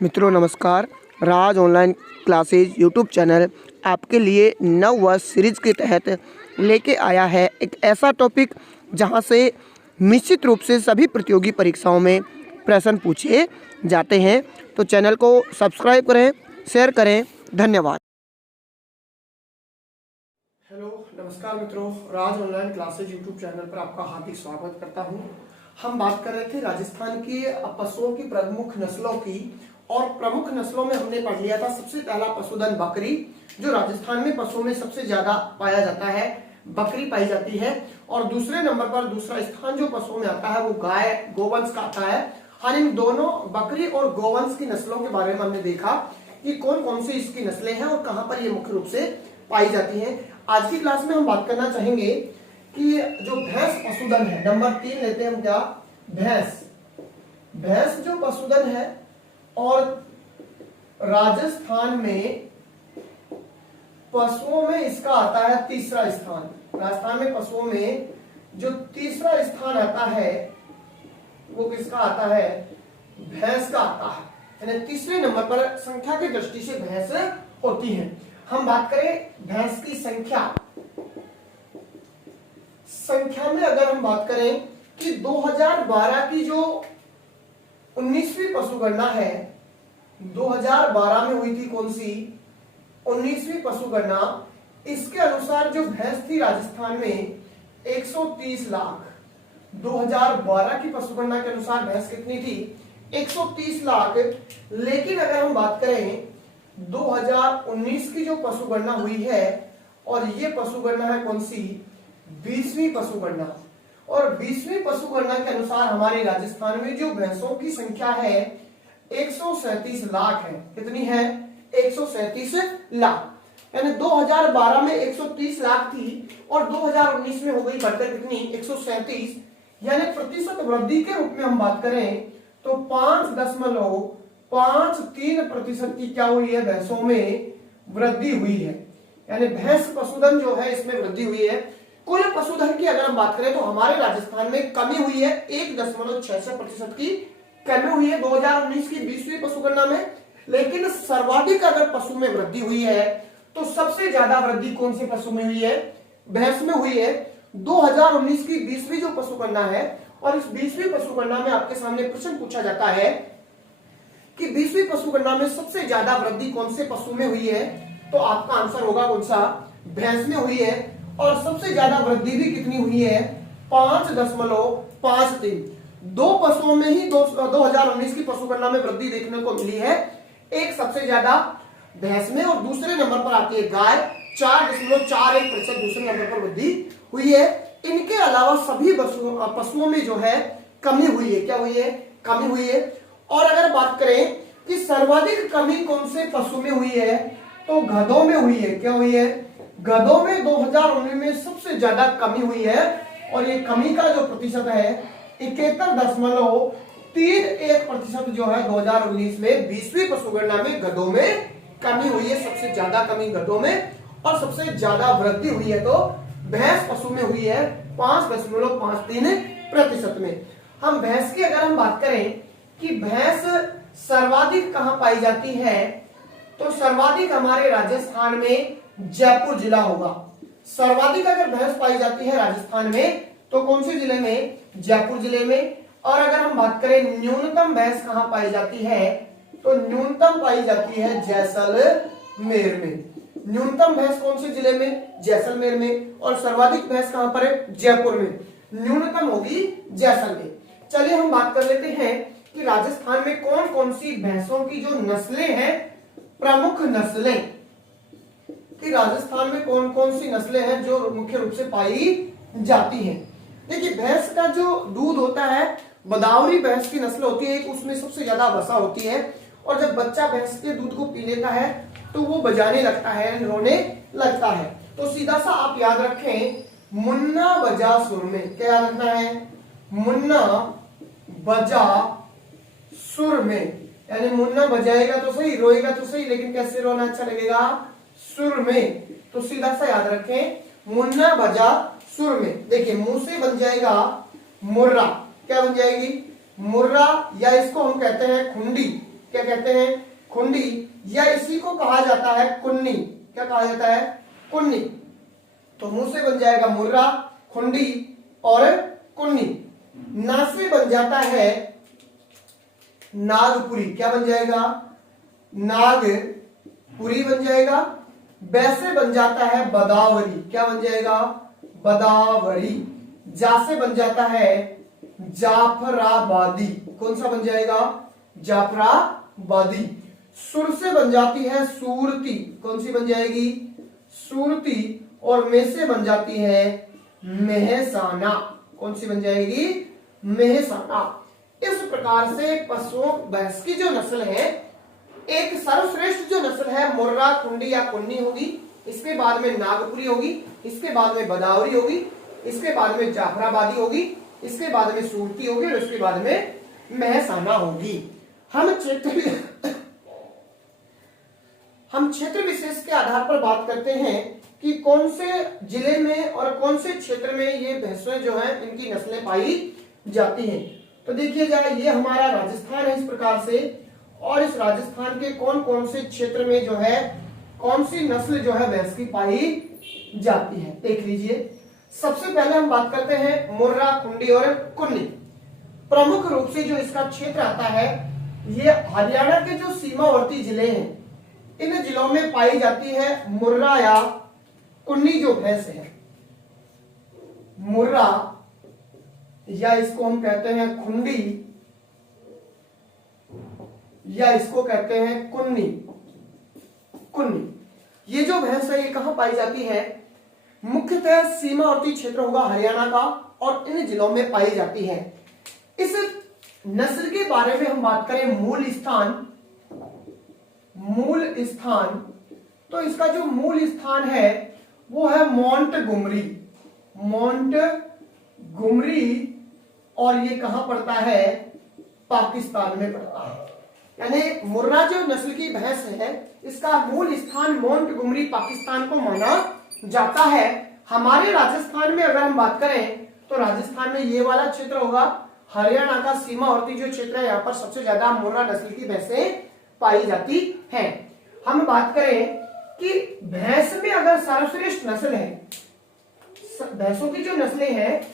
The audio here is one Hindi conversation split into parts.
मित्रों नमस्कार। राज ऑनलाइन क्लासेज यूट्यूब चैनल आपके लिए नव वर्ष सीरीज के तहत लेके आया है एक ऐसा टॉपिक जहां से निश्चित रूप से सभी प्रतियोगी परीक्षाओं में प्रश्न पूछे जाते हैं। तो चैनल को सब्सक्राइब करें, शेयर करें। धन्यवाद। हेलो नमस्कार मित्रों, राज ऑनलाइन क्लासेज यूट्यूब चैनल पर आपका हार्दिक स्वागत करता हूं। हम बात कर रहे थे राजस्थान की पशुओं की प्रमुख नस्लों की, और प्रमुख नस्लों में हमने पढ़ लिया था सबसे पहला पशुधन बकरी, जो राजस्थान में पशुओं में सबसे ज्यादा पाया जाता है, बकरी पाई जाती है। और दूसरे नंबर पर दूसरा स्थान जो पशुओं में आता है वो गाय गोवंश का आता है। हाँ, इन दोनों बकरी और गोवंश की नस्लों के बारे में हमने देखा कि कौन कौन सी इसकी नस्लें हैं और कहां पर ये मुख्य रूप से पाई जाती हैं। आज की क्लास में हम बात करना चाहेंगे कि जो भैंस पशुधन है, नंबर 3 लेते हैं हम क्या, भैंस जो पशुधन है, और राजस्थान में पशुओं में इसका आता है तीसरा स्थान। राजस्थान में पशुओं में जो तीसरा स्थान आता है वो किसका आता है, भैंस का आता है। यानी तीसरे नंबर पर संख्या की दृष्टि से भैंस होती है। हम बात करें भैंस की संख्या में अगर हम बात करें कि 2012 की जो 19वीं पशुगणना है, 2012 में हुई थी कौन सी, 19वीं पशुगणना, इसके अनुसार जो भैंस थी राजस्थान में 130 लाख। 2012 की पशुगणना के अनुसार भैंस कितनी थी, 130 लाख। लेकिन अगर हम बात करें 2019 की जो पशुगणना हुई है, और ये पशुगणना है कौन सी, 20वीं पशुगणना, और 20वीं पशुगणना के अनुसार हमारे राजस्थान में जो भैंसों की संख्या है 137 लाख है। कितनी है, 137 लाख। यानी 2012 में 130 लाख थी और 2019 में हो गई बढ़कर कितनी, 137। यानी प्रतिशत वृद्धि के रूप में हम बात करें तो 5.53% की क्या हुई है, भैंसों में वृद्धि हुई है। यानी भैंस पशुधन जो है इसमें वृद्धि हुई है। कुल पशुधन की अगर हम बात करें तो हमारे राजस्थान में कमी हुई है, 1.66% की कमी हुई है 2019 की 20वीं पशुगणना में। लेकिन सर्वाधिक अगर पशु में वृद्धि हुई है तो सबसे ज्यादा वृद्धि कौन से पशु में हुई है, भैंस में हुई है। 2019 की 20वीं जो पशुगणना है, और इस 20वीं पशुगणना में आपके सामने प्रश्न पूछा जाता है कि 20वीं पशुगणना में सबसे ज्यादा वृद्धि कौन से पशु में हुई है, तो आपका आंसर होगा कौन सा, भैंस में हुई है। और सबसे ज्यादा वृद्धि भी कितनी हुई है, 5.53। दो पशुओं में ही 2019 की पशुगणना में वृद्धि देखने को मिली है, एक सबसे ज्यादा भैंस में और दूसरे नंबर पर आती है गाय, 4.41% दूसरे नंबर पर वृद्धि हुई है। इनके अलावा सभी पशुओं में जो है कमी हुई है। क्या हुई है, कमी हुई है। और अगर बात करें कि सर्वाधिक कमी कौन से पशु में हुई है, तो गधों में हुई है। क्या हुई है, गधों में 2019 में सबसे ज्यादा कमी हुई है, और ये कमी का जो प्रतिशत है 71.31% जो है 2019 में 20वीं पशुगणना में गधों में कमी हुई है। सबसे ज्यादा कमी गधों में और सबसे ज्यादा वृद्धि हुई है तो भैंस पशु में हुई है 5.53% में। हम भैंस की अगर हम बात करें कि भैंस सर्वाधिक कहां पाई जाती है, तो सर्वाधिक हमारे राजस्थान में जयपुर जिला होगा। सर्वाधिक अगर भैंस पाई जाती है राजस्थान में तो कौन से जिले में, जयपुर जिले में। और अगर हम बात करें न्यूनतम भैंस कहां पाई जाती है, तो न्यूनतम पाई जाती है जैसलमेर में। न्यूनतम भैंस कौन से जिले में, जैसलमेर में। और सर्वाधिक भैंस कहां पर है, जयपुर में। न्यूनतम होगी जैसलमेर। चलिए हम बात कर लेते हैं कि राजस्थान में कौन कौन सी भैंसों की जो नस्लें हैं, प्रमुख नस्लें, कि राजस्थान में कौन कौन सी नस्लें हैं जो मुख्य रूप से पाई जाती हैं। देखिए भैंस का जो दूध होता है, बदावरी भैंस की नस्ल होती है, उसमें सबसे ज्यादा वसा होती है, और जब बच्चा भैंस के दूध को पी लेता है तो वो बजाने लगता है, रोने लगता है। तो सीधा सा आप याद रखें, मुन्ना बजा सुर में। क्या याद रखना है, मुन्ना बजा सुर में। यानी मुन्ना बजाएगा तो सही, रोएगा तो सही, लेकिन कैसे रोना अच्छा लगेगा, सुर में। तो सीधा सा याद रखें, मुन्ना बजा सुर में। देखिए मुंह से बन जाएगा मुर्रा। क्या बन जाएगी, मुर्रा, या इसको हम कहते हैं खुंडी। क्या कहते हैं, खुंडी, या इसी को कहा जाता है कुन्नी। क्या कहा जाता है, कुन्नी। तो मुंह से बन जाएगा मुर्रा, खुंडी और कुन्नी। ना से बन जाता है नागपुरी। क्या बन जाएगा, नागपुरी बन जाएगा। वैसे बन जाता है बदावरी। क्या बन जाएगा, बदावरी। जा से बन जाता है जाफराबादी। कौन सा बन जाएगा, जाफराबादी। सुर से बन जाती है सूरती। कौन सी बन जाएगी, सूरती। और में से बन जाती है मेहसाना। कौन सी बन जाएगी, मेहसाना। इस प्रकार से पशुओं भैंस की जो नस्ल है, एक सर्वश्रेष्ठ जो नस्ल है मुर्रा, कुंडी या कुन्नी होगी, इसके बाद में नागपुरी होगी, इसके बाद में बदावरी होगी, इसके बाद में जाफराबादी होगी, इसके बाद में सूरती होगी और इसके बाद में मेहसाना होगी। हम क्षेत्र विशेष के आधार पर बात करते हैं कि कौन से जिले में और कौन से क्षेत्र में ये भैंसें जो हैं इनकी नस्लें पाई जाती हैं। तो देखिए जाए, ये हमारा राजस्थान है इस प्रकार से, और इस राजस्थान के कौन कौन से क्षेत्र में जो है कौन सी नस्ल जो है भैंस की पाई जाती है, देख लीजिए। सबसे पहले हम बात करते हैं मुर्रा, खुंडी और कुन्नी। प्रमुख रूप से जो इसका क्षेत्र आता है, ये हरियाणा के जो सीमावर्ती जिले हैं, इन जिलों में पाई जाती है मुर्रा या कुन्नी जो भैंस है। मुर्रा या इसको हम कहते हैं खुंडी या इसको कहते हैं कुन्नी। कुन्नी ये जो भैंस है ये कहां पाई जाती है, मुख्यतः सीमावर्ती क्षेत्र होगा हरियाणा का, और इन जिलों में पाई जाती है। इस नस्ल के बारे में हम बात करें मूल स्थान, तो इसका जो मूल स्थान है वो है मोंटगोमरी, और ये कहां पड़ता है, पाकिस्तान में पड़ता है। यानी मुर्रा जो नस्ल की भैंस है, इसका मूल स्थान मोंटगोमरी पाकिस्तान को माना जाता है। हमारे राजस्थान में अगर हम बात करें तो राजस्थान में ये वाला क्षेत्र होगा, हरियाणा का सीमावर्ती जो क्षेत्र है, यहाँ पर सबसे ज्यादा मुर्रा नस्ल की भैंसें पाई जाती हैं। हम बात करें कि भैंस में अगर सर्वश्रेष्ठ नस्ल है, भैंसों की जो नस्लें हैं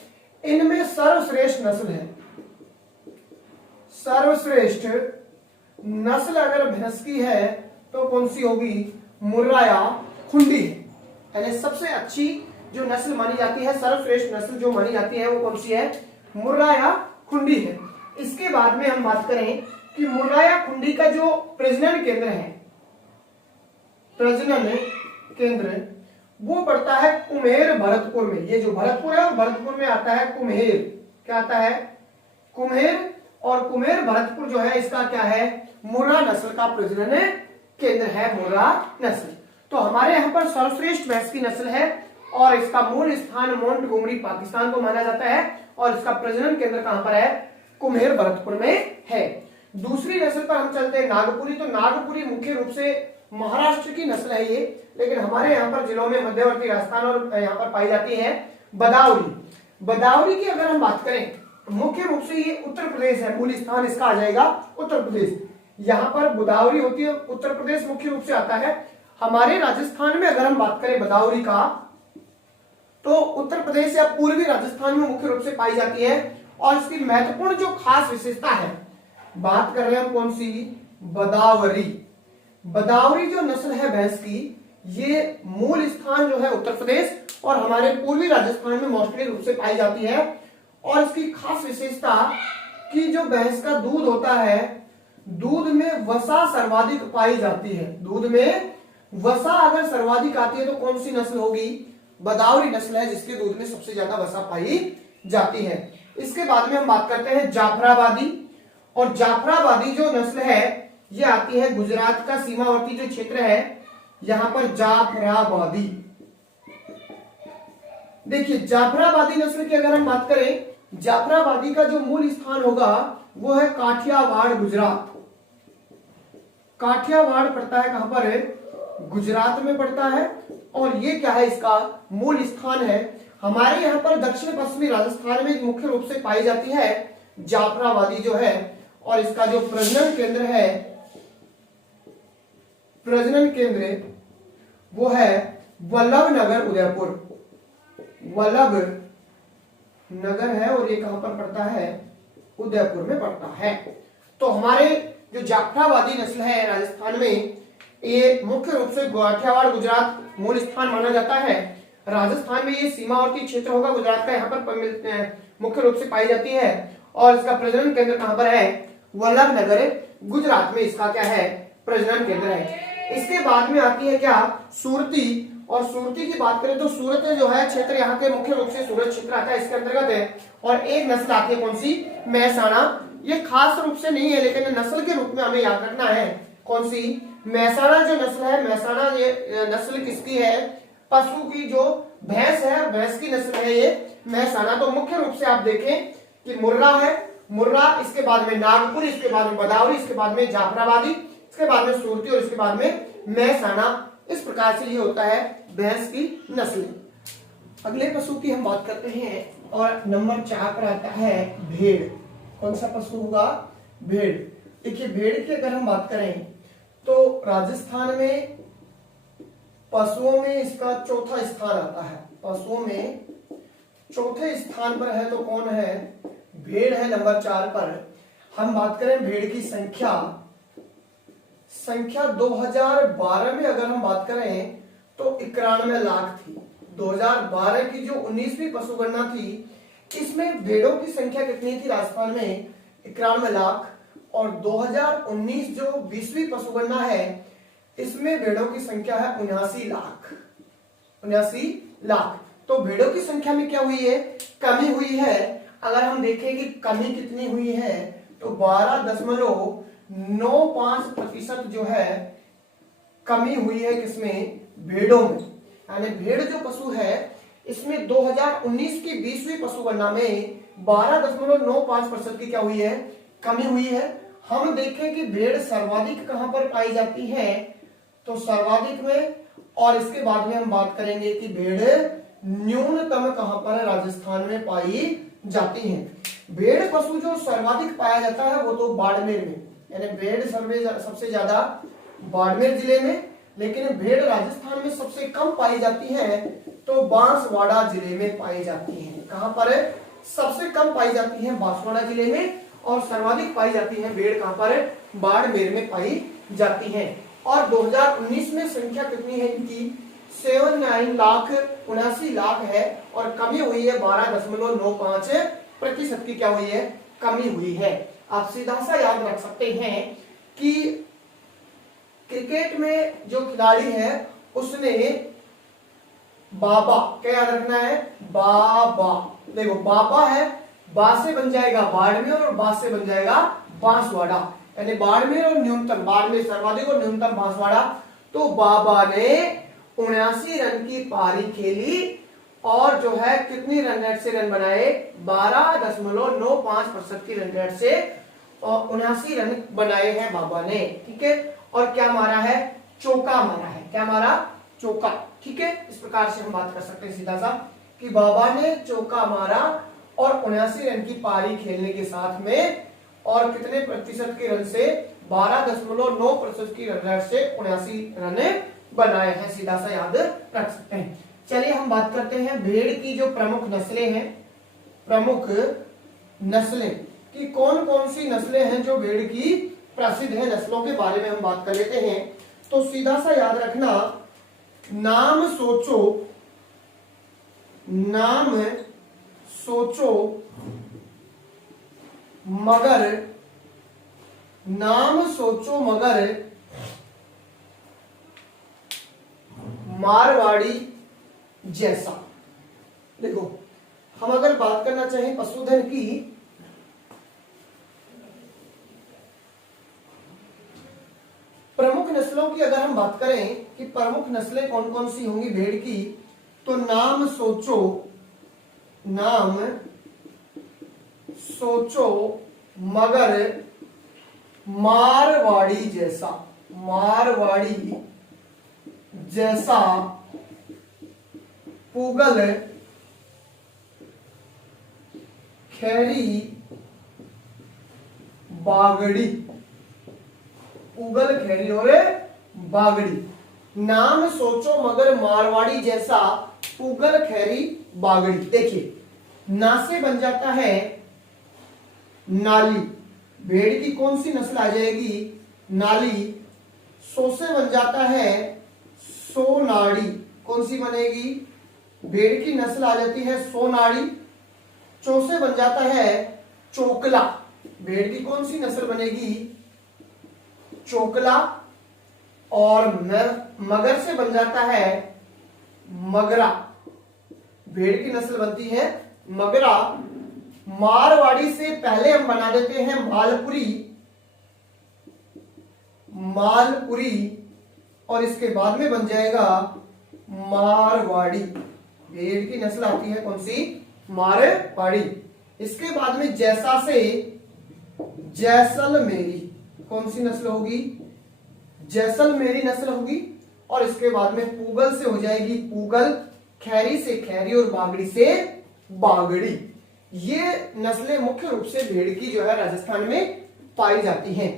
इनमें सर्वश्रेष्ठ नस्ल है, सर्वश्रेष्ठ नस्ल अगर भैंस की है तो कौन सी होगी, मुर्रा या खुंडी है। यानी सबसे अच्छी जो नस्ल मानी जाती है, सर्वश्रेष्ठ नस्ल जो मानी जाती है वो कौन सी है, मुर्रा या खुंडी है। इसके बाद में हम बात करें कि मुर्रा या खुंडी का जो प्रजनन केंद्र है, प्रजनन केंद्र वो पड़ता है कुम्हेर भरतपुर में। ये जो भरतपुर है, भरतपुर में आता है कुम्हेर। क्या आता है, कुम्हेर। और कुम्हेर भरतपुर जो है इसका क्या है, मुर्रा नस्ल का प्रजनन केंद्र है, मुर्रा नस्ल। तो हमारे यहाँ पर सर्वश्रेष्ठ भैंस की नस्ल है और इसका मूल स्थान मोंटगोमरी पाकिस्तान को माना जाता है, और इसका प्रजनन केंद्र कहां पर है, कुम्हेर भरतपुर में है। दूसरी नस्ल पर हम चलते हैं नागपुरी। तो नागपुरी मुख्य रूप से महाराष्ट्र की नस्ल है ये, लेकिन हमारे यहाँ पर जिलों में मध्यवर्ती राजस्थान और यहाँ पर पाई जाती है बदावरी। बदावरी की अगर हम बात करें, मुख्य रूप से ये उत्तर प्रदेश है, मूल स्थान इसका आ जाएगा उत्तर प्रदेश। यहाँ पर बदावरी होती है, उत्तर प्रदेश मुख्य रूप से आता है। हमारे राजस्थान में अगर हम बात करें बदावरी का, तो उत्तर प्रदेश या पूर्वी राजस्थान में मुख्य रूप से पाई जाती है। और इसकी महत्वपूर्ण जो खास विशेषता है, बात कर रहे हैं हम कौन सी, बदावरी। बदावरी जो नस्ल है भैंस की, ये मूल स्थान जो है उत्तर प्रदेश और हमारे पूर्वी राजस्थान में मोस्टली रूप से पाई जाती है। और इसकी खास विशेषता कि जो भैंस का दूध होता है, दूध में वसा सर्वाधिक पाई जाती है। दूध में वसा अगर सर्वाधिक आती है तो कौन सी नस्ल होगी, बदावरी नस्ल है जिसके दूध में सबसे ज्यादा वसा पाई जाती है। इसके बाद में हम बात करते हैं जाफराबादी। और जाफराबादी जो नस्ल है ये आती है गुजरात का सीमावर्ती जो क्षेत्र है, यहां पर जाफराबादी। देखिए जाफराबादी नस्ल की अगर हम बात करें, जाफराबादी का जो मूल स्थान होगा वो है काठियावाड़, गुजरात। काठियावाड़ पड़ता है कहां पर है, गुजरात में पड़ता है। और ये क्या है, इसका मूल स्थान है हमारे यहाँ पर दक्षिण पश्चिमी राजस्थान में मुख्य रूप से पाई जाती है जाफराबादी जो है। और इसका जो प्रजनन केंद्र है प्रजनन केंद्र वो है वल्लभ नगर उदयपुर। वल्लभ नगर है और ये कहां पर पड़ता है? उदयपुर में पड़ता है। तो हमारे जो जाफराबादी नस्ल है राजस्थान में, ये मुख्य रूप से काठियावाड़ गुजरात मूल स्थान माना जाता है। राजस्थान में ये सीमावर्ती क्षेत्र होगा गुजरात का, यहाँ पर मुख्य रूप से पाई जाती है। और इसका प्रजनन केंद्र कहां पर है? वल्लभ नगर गुजरात में इसका क्या है? प्रजनन केंद्र है। इसके बाद में आती है क्या? सुरती। और सुरती की बात करें तो सूरत जो है क्षेत्र यहाँ के मुख्य रूप से सूरत क्षेत्र आता है, इसके अंतर्गत है। और एक नस्ल आती है कौन सी? महसाणा। ये खास रूप से नहीं है लेकिन नस्ल के रूप में हमें याद रखना है। कौन सी? महसाणा जो नस्ल है, महसाणा ये नस्ल किसकी है? पशु की, जो भैंस है, भैंस की नस्ल है ये महसाणा। तो मुख्य रूप से आप देखें कि मुर्रा है, मुर्रा, इसके बाद में नागपुर, इसके बाद में बदावरी, इसके बाद में जाफराबादी, इसके बाद में सूरती और इसके बाद में महसाणा। इस प्रकार से ये होता है भैंस की नस्ल। अगले पशु की हम बात करते हैं और नंबर 4 पर आता है भेड़। कौन सा पशु होगा? भेड़। देखिए भेड़ की अगर हम बात करें तो राजस्थान में पशुओं में इसका चौथा स्थान आता है। पशुओं में चौथे स्थान पर है तो कौन है? भेड़ है नंबर 4 पर। हम बात करें भेड़ की संख्या 2012 में अगर हम बात करें तो 91 लाख थी। 2012 की जो 19वीं पशुगणना थी, इसमें भेड़ों की संख्या कितनी थी राजस्थान में? 91 लाख। और 2019 जो 20वीं पशुगणना है, इसमें भेड़ों की संख्या है 79 लाख। 79 लाख। तो भेड़ों की संख्या में क्या हुई है? कमी हुई है। अगर हम देखें कि कमी कितनी हुई है तो 12.95% जो है कमी हुई है किसमें? भेड़ों में। यानी भेड़ जो पशु है इसमें 2019 की 20वीं पशुगणना में 12.95% की क्या हुई है? कमी हुई है। हम देखें कि भेड़ सर्वाधिक कहां पर पाई जाती है तो सर्वाधिक में, और इसके बाद में हम बात करेंगे कि भेड़ न्यूनतम कहां पर राजस्थान में पाई जाती है। भेड़ पशु जो सर्वाधिक पाया जाता है वो तो बाड़मेर में, यानी भेड़ सबसे ज्यादा बाड़मेर जिले में, लेकिन भेड़ राजस्थान में सबसे कम पाई जाती है तो बांसवाड़ा जिले में पाई जाती है। कहां पर? सबसे कम पाई जाती है बांसवाड़ा जिले में, और सर्वाधिक पाई जाती है भेड़ कहां पर? बाड़मेर में पाई जाती है। और 2019 में संख्या कितनी है इनकी? 79 लाख 79 लाख है, और कमी हुई है 12.95% की क्या हुई है? कमी हुई है। आप सीधा सा याद रख सकते हैं कि क्रिकेट में जो खिलाड़ी है उसने बाबा, क्या याद रखना है? बाबा। देखो बाबा है, बा से बन जाएगा बाड़मेर और बा से बन जाएगा बांसवाड़ा, यानी बाड़मेर और न्यूनतम, बाड़मेर सर्वाधिक और न्यूनतम बांसवाड़ा। तो बाबा ने 79 रन की पारी खेली और जो है कितनी रन रेट से रन बनाए? 12.95% की रन रेट से और 79 रन बनाए हैं बाबा ने। ठीक है। और क्या मारा है? चौका मारा है। क्या मारा? चौका। ठीक है। इस प्रकार से हम बात कर सकते हैं सीधा सा कि बाबा ने चौका मारा और 79 रन की पारी खेलने के साथ में, और कितने प्रतिशत के रन से? 12.9% की रन रेट से 79 रन बनाए हैं। सीधा सा याद रख सकते हैं। चलिए हम बात करते हैं भेड़ की जो प्रमुख नस्लें हैं। प्रमुख नस्लें कि कौन कौन सी नस्लें हैं जो भेड़ की प्रसिद्ध है, नस्लों के बारे में हम बात कर लेते हैं। तो सीधा सा याद रखना, नाम सोचो, नाम सोचो मगर, नाम सोचो मगर मारवाड़ी जैसा। देखो हम अगर बात करना चाहें पशुधन की, प्रमुख नस्लों की अगर हम बात करें कि प्रमुख नस्लें कौन कौन सी होंगी भेड़ की, तो नाम सोचो, नाम सोचो मगर मारवाड़ी जैसा, मारवाड़ी जैसा, पूगल, खैरी, बागड़ी, पूगल, खैरी और बागड़ी। नाम सोचो मगर मारवाड़ी जैसा, पुगल खैरी बागड़ी। देखिए ना से बन जाता है नाली, भेड़ की कौन सी नस्ल आ जाएगी? नाली। सो से बन जाता है सोनाड़ी, कौन सी बनेगी? भेड़ की नस्ल आ जाती है सोनाड़ी। चो से बन जाता है चोकला, भेड़ की कौन सी नस्ल बनेगी? चोकला। और मगर से बन जाता है मगरा, भेड़ की नस्ल बनती है मगरा। मारवाड़ी से पहले हम बना देते हैं मालपुरी, मालपुरी, और इसके बाद में बन जाएगा मारवाड़ी। भेड़ की नस्ल आती है कौन सी? मारवाड़ी। इसके बाद में जैसा से जैसलमेरी, कौन सी नस्ल होगी? जैसलमेरी नस्ल होगी। और इसके बाद में पूगल से हो जाएगी पूगल, खैरी से खैरी और बागड़ी से बागड़ी। ये नस्लें मुख्य रूप से भेड़ की जो है राजस्थान में पाई जाती हैं।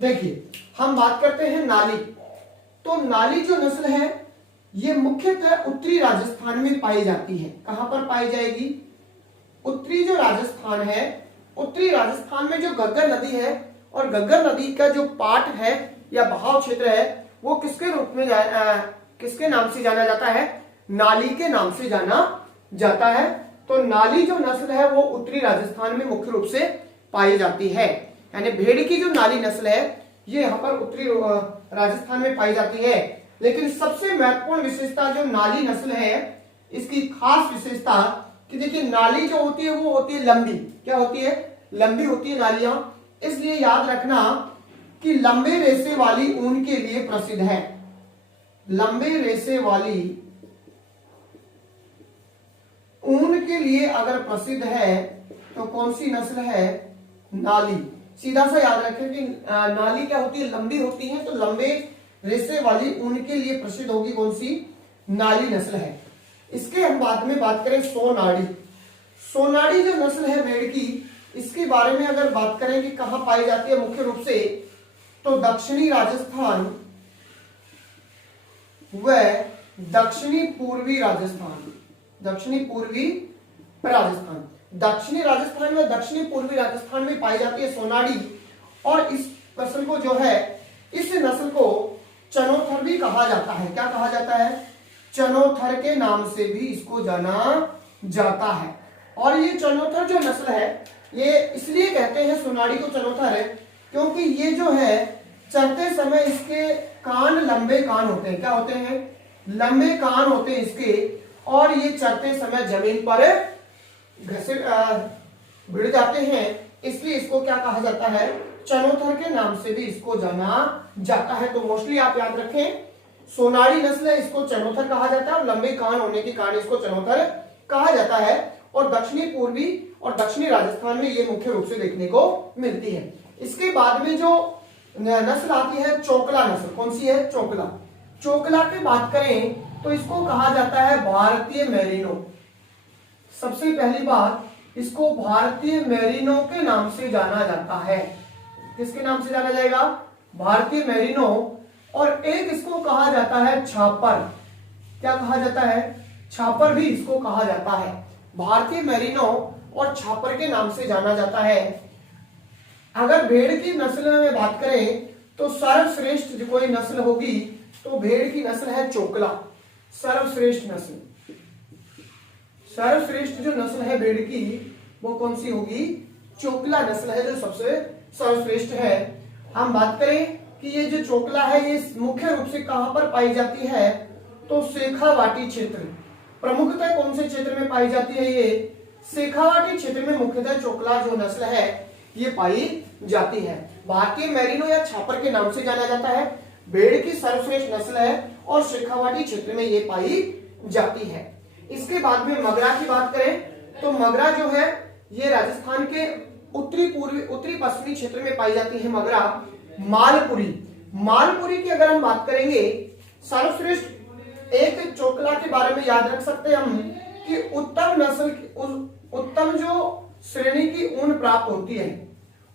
देखिए हम बात करते हैं नाली। तो नाली जो नस्ल है ये मुख्यतः उत्तरी राजस्थान में पाई जाती है। कहां पर पाई जाएगी? उत्तरी जो राजस्थान है, उत्तरी राजस्थान में जो घग्गर नदी है, और घग्गर नदी का जो पाट है या बहाव क्षेत्र है वो किसके रूप में किसके नाम से जाना जाता है? नाली के नाम से जाना जाता है। तो नाली जो नस्ल है वो उत्तरी राजस्थान में मुख्य रूप से पाई जाती है। यानी भेड़ की जो नाली नस्ल है ये यहाँ पर उत्तरी राजस्थान में पाई जाती है। लेकिन सबसे महत्वपूर्ण विशेषता जो नाली नस्ल है, इसकी खास विशेषता कि देखिए नाली जो होती है वो होती है लंबी। क्या होती है? लंबी होती है नालियां। इसलिए याद रखना कि लंबे रेशे वाली ऊन के लिए प्रसिद्ध है। लंबे रेशे वाली ऊन के लिए अगर प्रसिद्ध है तो कौन सी नस्ल है? नाली। सीधा सा याद रखें कि नाली क्या होती है? लंबी होती है। तो लंबे रेशे वाली ऊन के लिए प्रसिद्ध होगी कौन सी? नाली नस्ल है। इसके हम बाद में बात करें सोनाड़ी। सोनाड़ी जो नस्ल है भेड़ की, इसके बारे में अगर बात करें कि कहां पाई जाती है मुख्य रूप से, तो दक्षिणी राजस्थान व दक्षिणी पूर्वी राजस्थान, दक्षिणी पूर्वी राजस्थान, दक्षिणी राजस्थान व दक्षिणी पूर्वी राजस्थान में पाई जाती है सोनाड़ी। और इस नस्ल को जो है, इस नस्ल को चनोथर भी कहा जाता है। क्या कहा जाता है? चनोथर के नाम से भी इसको जाना जाता है। और ये चनोथर जो नस्ल है ये इसलिए कहते हैं सोनाड़ी को चनोथर है क्योंकि ये जो है चरते समय इसके कान लंबे कान होते हैं। क्या होते हैं? लंबे कान होते हैं इसके, और ये चरते समय जमीन पर घसीट भिड़ जाते हैं। इसलिए इसको क्या कहा जाता है? चनोथर के नाम से भी इसको जाना जाता है। तो मोस्टली आप याद रखें सोनाड़ी नस्ल है, इसको चनोथर कहा जाता है, और लंबे कान होने के कारण इसको चनोथर कहा जाता है। और दक्षिणी पूर्वी और दक्षिणी राजस्थान में ये मुख्य रूप से देखने को मिलती है। इसके बाद में जो नस्ल आती है चोकला नस्ल। कौन सी है? चोकला। चोकला की बात करें तो इसको कहा जाता है भारतीय मेरिनो। सबसे पहली बात, इसको भारतीय मेरिनो के नाम से जाना जाता है। किसके नाम से जाना जाएगा? भारतीय मेरिनो। और एक इसको कहा जाता है छापर। क्या कहा जाता है? छापर भी इसको कहा जाता है। भारतीय मेरिनो और छापर के नाम से जाना जाता है। अगर भेड़ की नस्ल में बात करें तो सर्वश्रेष्ठ जो कोई नस्ल होगी तो भेड़ की नस्ल है चोकला। सर्वश्रेष्ठ नस्ल, सर्वश्रेष्ठ जो नस्ल है भेड़ की वो कौन सी होगी? चोकला नस्ल है जो सबसे सर्वश्रेष्ठ है। हम बात करें कि ये जो चोकला है ये मुख्य रूप से कहां पर पाई जाती है, तो शेखावाटी क्षेत्र। प्रमुखतः कौन से क्षेत्र में पाई जाती है? ये शेखावाटी क्षेत्र में मुख्यतः चोकला जो नस्ल है ये पाई जाती है। भारतीय मेरिनो या छापर के नाम से जाना जाता है। भेड़ की सर्वश्रेष्ठ नस्ल है और शेखावाटी क्षेत्र में ये पाई जाती है। इसके बाद में मगरा की बात करें तो मगरा जो है ये राजस्थान के उत्तरी पश्चिमी क्षेत्र में पाई जाती है। मगरा। मालपुरी, मालपुरी की अगर हम बात करेंगे, सर्वश्रेष्ठ एक चोकला के बारे में याद रख सकते हैं हम कि उत्तम नस्ल, उत्तम जो श्रेणी की ऊन प्राप्त होती है,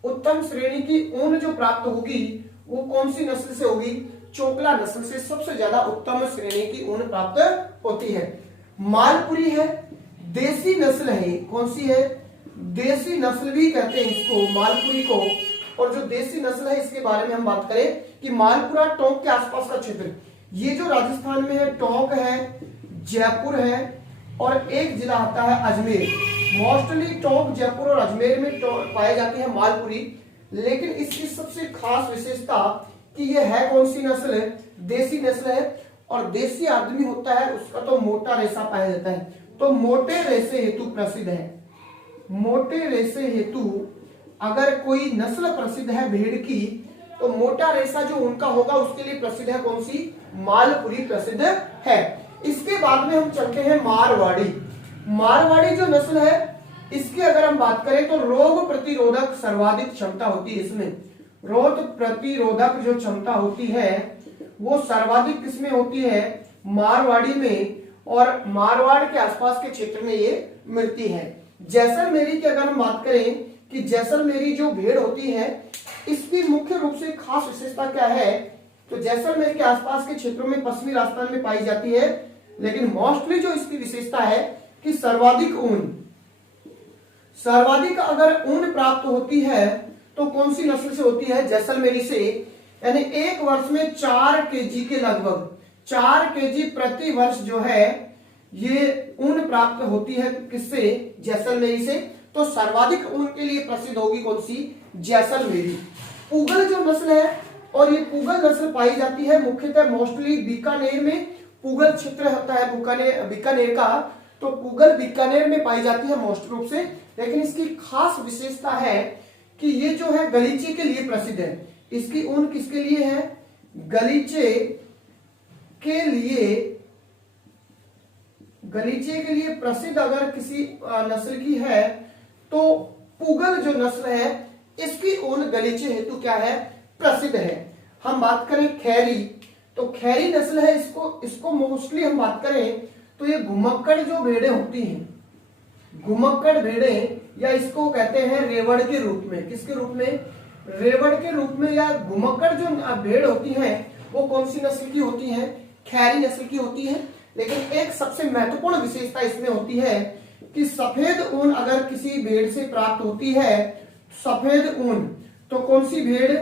उत्तम श्रेणी की ऊन जो प्राप्त होगी वो कौन सी नस्ल से होगी? चोकला नस्ल से सबसे ज्यादा उत्तम श्रेणी की ऊन प्राप्त होती है। मालपुरी है, देसी नस्ल है, कौन सी है, देसी नस्ल भी कहते हैं इसको, मालपुरी को। और जो देसी नस्ल है इसके बारे में हम बात करें कि मालपुरा टोंक के आसपास का क्षेत्र, ये जो राजस्थान में है, टोंक है, जयपुर है और एक जिला आता है अजमेर। मोस्टली टोंक, जयपुर और अजमेर में पाई जाती है मालपुरी। लेकिन इसकी सबसे खास विशेषता कि ये है कौन सी नस्ल, देसी नस्ल है। और देसी आदमी होता है उसका तो मोटा रेशा पाया जाता है, तो मोटे रेशे हेतु प्रसिद्ध है। मोटे रेशे हेतु अगर कोई नस्ल प्रसिद्ध है भेड़ की, तो मोटा रेशा जो उनका होगा उसके लिए प्रसिद्ध है कौन सी, मालपुरी प्रसिद्ध है। इसके बाद में हम चलते हैं मारवाड़ी। मारवाड़ी जो नस्ल है इसकी अगर हम बात करें तो रोग प्रतिरोधक सर्वाधिक क्षमता होती है। इसमें रोग प्रतिरोधक जो क्षमता होती है वो सर्वाधिक किसमें होती है, मारवाड़ी में। और मारवाड़ के आसपास के क्षेत्र में ये मिलती है। जैसलमेरी की अगर हम बात करें कि जैसलमेरी जो भेड़ होती है इसकी मुख्य रूप से खास विशेषता क्या है, तो जैसलमेर के आसपास के क्षेत्रों में पश्चिमी राजस्थान में पाई जाती है। लेकिन मोस्टली जो इसकी विशेषता है कि सर्वाधिक अगर ऊन प्राप्त होती है तो कौन सी नस्ल से होती है, जैसलमेरी से। यानी एक वर्ष में 4 केजी के लगभग, 4 केजी प्रति वर्ष जो है ये ऊन प्राप्त होती है किससे, जैसलमेरी से। तो सर्वाधिक ऊन के लिए प्रसिद्ध होगी कौन सी, जैसलमेरी। पुगल जो नस्ल है, और ये पुगल नस्ल पाई जाती है मुख्यतः मोस्टली बीकानेर में। पुगल क्षेत्र होता है बीकानेर का, तो पुगल बीकानेर में पाई जाती है मोस्ट रूप से। लेकिन इसकी खास विशेषता है कि ये जो है गलीचे के लिए प्रसिद्ध है। इसकी ऊन किसके लिए है, गलीचे के लिए प्रसिद्ध अगर किसी नस्ल की है तो पुगल जो नस्ल है इसकी ऊन गलीचे हेतु क्या है, प्रसिद्ध है। हम बात करें खैरी, तो खैरी नस्ल है, इसको मोस्टली हम बात करें तो ये घुमक्कड़ जो भेड़ें होती हैं, घुमक्कड़ भेड़ें, या इसको कहते हैं रेवड़ के रूप में, किसके रूप में, रेवड़ के रूप में, या घुमक्कड़ जो भेड़ होती हैं वो कौन सी नस्ल की होती हैं, खैरी नस्ल की होती है। लेकिन एक सबसे महत्वपूर्ण विशेषता इसमें होती है कि सफेद ऊन अगर किसी भेड़ से प्राप्त होती है, सफेद ऊन, तो कौन सी भेड़,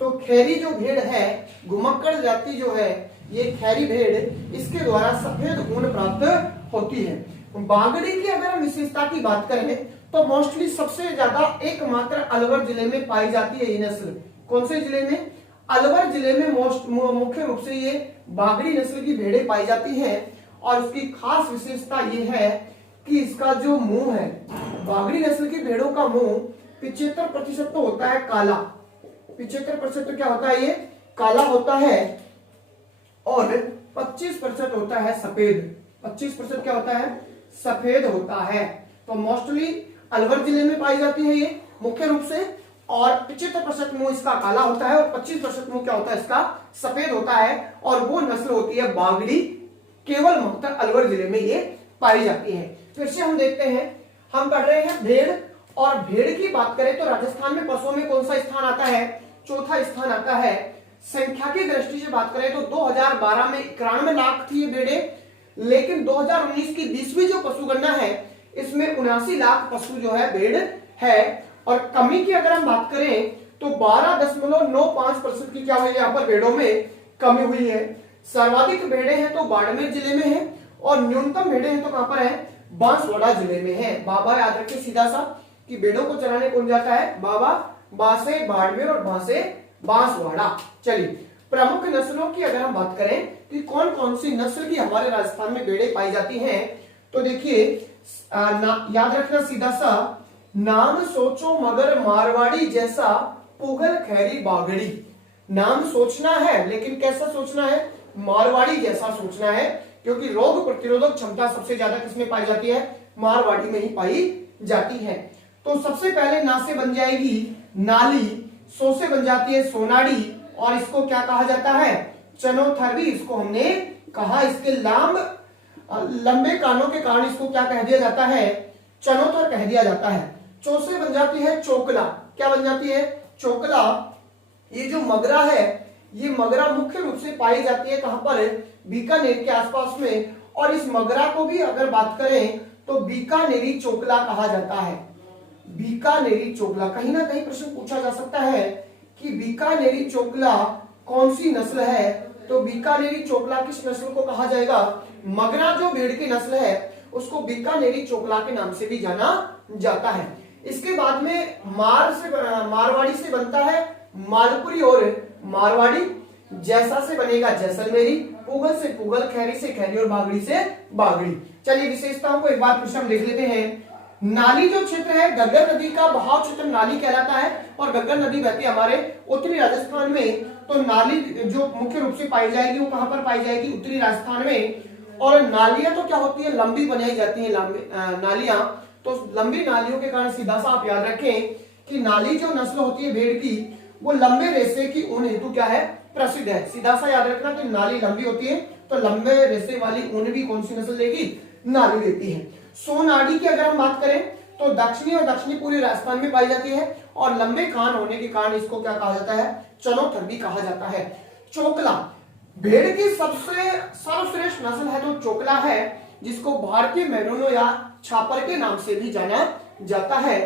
तो खैरी जो भेड़ है, घुमक्कड़ जाति जो है ये खैरी भेड़, इसके द्वारा सफेद ऊन प्राप्त होती है। बागड़ी की अगर हम विशेषता की बात करें तो मोस्टली सबसे ज्यादा एकमात्र अलवर जिले में पाई जाती है ये नस्ल। कौन से जिले में, अलवर जिले में मुख्य रूप से ये बागड़ी नस्ल की भेड़ें पाई जाती हैं। और उसकी खास विशेषता ये है कि इसका जो मुंह है, बागड़ी नस्ल की भेड़ों का मुंह 75% तो होता है काला, 75% तो क्या होता है, ये काला होता है, और 25% होता है सफेद। 25% क्या होता है, सफेद होता है। तो मोस्टली अलवर जिले में पाई जाती है ये मुख्य रूप से, और 75% मुंह इसका काला होता है और 25% मुंह क्या होता है इसका, सफेद होता है। और वो नस्ल होती है बागड़ी, केवल मुख्यतः अलवर जिले में ये पाई जाती है। फिर से हम देखते हैं, हम पढ़ रहे हैं भेड़, और भेड़ की बात करें तो राजस्थान में पशुओं में कौन सा स्थान आता है, चौथा स्थान आता है। संख्या की दृष्टि से बात करें तो 2012 में 91 लाख थी ये भेड़ें, लेकिन 2019 की 20वीं जो पशुगणना है इसमें 79 लाख पशु जो है भेड़ है। और कमी की अगर हम बात करें तो 12.95% की क्या हुई है, यहाँ पर भेड़ों में कमी हुई है। सर्वाधिक भेड़ें हैं तो बाड़मेर जिले में है, और न्यूनतम भेड़ें हैं तो कहां पर है, बांसवाड़ा जिले में है। बाबा याद रखिए सीधा सा कि भेड़ों को चराने कौन जाता है, बाबा, बासे बाड़मेर और बासे बांसवाड़ा। चलिए प्रमुख नस्लों की अगर हम बात करें कि कौन कौन सी नस्ल की हमारे राजस्थान में भेड़ें पाई जाती हैं, तो देखिए याद रखना सीधा सा, नाम सोचो मगर मारवाड़ी जैसा, पुगल खैरी बागड़ी। नाम सोचना है लेकिन कैसा सोचना है, मारवाड़ी जैसा सोचना है, क्योंकि रोग प्रतिरोधक क्षमता सबसे ज्यादा किसमें पाई जाती है, मारवाड़ी में ही पाई जाती है। तो सबसे पहले ना से बन जाएगी नाली, सो से बन जाती है सोनाड़ी, और इसको क्या कहा जाता है, चनोथर्वी इसको हमने कहा। इसके लंबे कानों के कारण इसको क्या कह दिया जाता है, चनोथर कह दिया जाता है। चो से बन जाती है चोकला, क्या बन जाती है, चोकला। ये जो मगरा है ये मगरा मुख्य रूप से पाई जाती है कहां पर, बीकानेर के आसपास में। और इस मगरा को भी अगर बात करें तो बीकानेरी चोकला कहा जाता है। बीकानेरी चोकला, कहीं ना कहीं प्रश्न पूछा जा सकता है कि बीकानेरी चोकला कौन सी नस्ल है, तो बीकानेरी चोकला किस नस्ल को कहा जाएगा, मगरा जो भेड़ की नस्ल है उसको बीकानेरी चोकला के नाम से भी जाना जाता है। इसके बाद में मारवाड़ी से बनता है मालपुरी और मारवाड़ी, जैसा से बनेगा जैसलमेरी, पुगल से पुगल, खैरी से खैरी और बागड़ी से बागड़ी। चलिए विशेषताओं को एक बार फिर हम देख लेते हैं। नाली जो क्षेत्र है, घग्गर नदी का बहाव क्षेत्र नाली कहलाता है और घग्गर नदी बहती है हमारे उत्तरी राजस्थान में। तो नाली जो मुख्य रूप से पाई जाएगी वो कहां पर पाई जाएगी, उत्तरी राजस्थान में। और नालियां तो क्या होती है, लंबी बनाई जाती है नालियां। तो लंबी नालियों के कारण सीधा सा आप याद रखें कि नाली जो नस्ल होती है भेड़ की वो लंबे रेशे की ऊन हेतु क्या है, प्रसिद्ध है। सीधा सा याद रखना कि नाली लंबी होती है तो लंबे रेशे वाली ऊन भी कौन सी नस्ल देगी, नाली देती है। सोनाड़ी की अगर हम बात करें तो दक्षिणी और दक्षिणी पूर्वी राजस्थान में पाई जाती है और लंबे कान होने के कारण इसको क्या कहा जाता है, चनोथर भी कहा जाता है। चोकला भेड़ की सबसे सर्वश्रेष्ठ नस्ल है तो चोकला है, जिसको भारतीय मेमनों या छापर के नाम से भी जाना जाता है।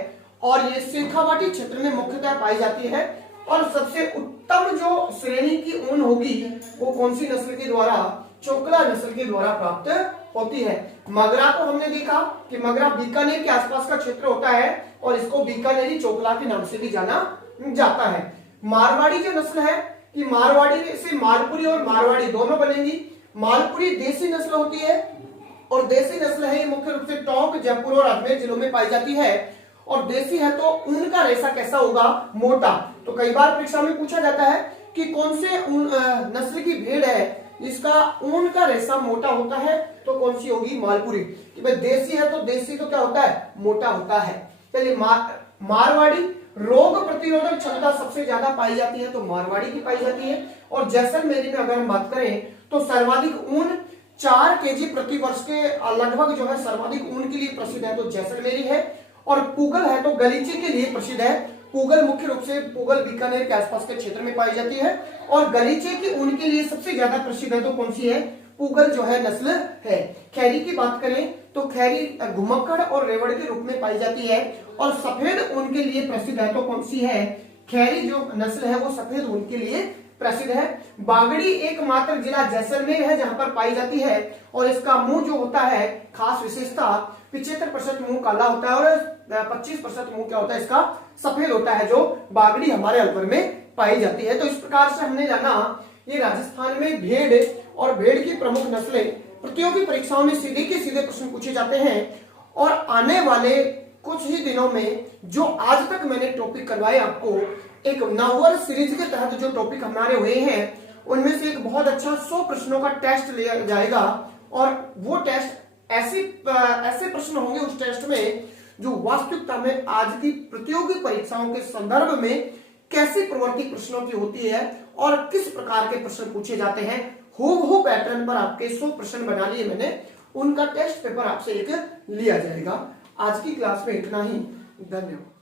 और ये शेखावाटी क्षेत्र में मुख्यतः पाई जाती है। और सबसे उत्तम जो श्रेणी की ऊन होगी वो कौन सी नस्ल के द्वारा, चोकला नस्ल के द्वारा प्राप्त होती है। मगरा को हमने देखा कि मगरा बीकानेर के आसपास का क्षेत्र होता है और इसको बीकानेरी चोकला के नाम से भी जाना जाता है। मारवाड़ी जो नस्ल है कि मारवाड़ी से मालपुरी और मारवाड़ी दोनों बनेंगी। मालपुरी देसी नस्ल होती है और देसी नस्ल है ये मुख्य रूप से टोंक, जयपुर और अजमेर जिलों में पाई जाती है। और देसी है तो ऊन का रेशा कैसा होगा, मोटा। तो कई बार परीक्षा में पूछा जाता है कि कौन से नस्ल की भेड़ है जिसका ऊन का रेशा मोटा होता है, तो कौन सी होगी, मालपुरी। कि भाई देसी है तो देसी तो क्या होता है, मोटा होता है। चलिए मारवाड़ी, रोग प्रतिरोधक क्षमता सबसे ज्यादा पाई जाती है तो मारवाड़ी की पाई जाती है। और जैसलमेरी में अगर हम बात करें तो सर्वाधिक ऊन 4 केजी प्रति वर्ष के लगभग जो है सर्वाधिक ऊन के लिए प्रसिद्ध है तो जैसलमेरी है। और पुगल है तो गलीचे के लिए प्रसिद्ध है। पुगल मुख्य रूप से पुगल बीकानेर के आसपास के क्षेत्र में पाई जाती है और गलीचे की ऊन के लिए सबसे ज्यादा प्रसिद्ध है तो कौन सी है, पुगल जो है नस्ल है। खैरी की बात करें तो खैरी घुमक्कड़ और रेवड़ के रूप में पाई जाती है और सफेद ऊन के लिए प्रसिद्ध है तो कौन सी है, खैरी जो नस्ल है वो सफेद ऊन के लिए प्रसिद्ध है। बागड़ी एकमात्र जिला जैसलमेर है जहां पर पाई जाती है और इसका मुंह जो होता है, खास विशेषता 75% मुंह काला होता है और 25% मुंह क्या होता है इसका, सफेद होता है, जो बागड़ी हमारे अलवर में पाई जाती है। तो इस प्रकार से हमने जाना ये राजस्थान में भेड़ और भेड़ की प्रमुख नस्लें प्रतियोगी परीक्षाओं में सीधे के सीधे प्रश्न पूछे जाते हैं। और आने वाले कुछ ही दिनों में जो आज तक मैंने टॉपिक करवाए आपको, एक नववर्ष सीरीज के तहत जो टॉपिक हमारे हुए हैं उनमें से एक बहुत अच्छा 100 प्रश्नों का टेस्ट लिया जाएगा। और वो टेस्ट ऐसे प्रश्न होंगे उस टेस्ट में जो वास्तविकता में आज की प्रतियोगी परीक्षाओं के संदर्भ में कैसी प्रवृत्ति प्रश्नों की होती है और किस प्रकार के प्रश्न पूछे जाते हैं, हूबहू पैटर्न पर आपके 100 प्रश्न बना लिए मैंने, उनका टेस्ट पेपर आपसे एक लिया जाएगा। आज की क्लास में इतना ही, धन्यवाद।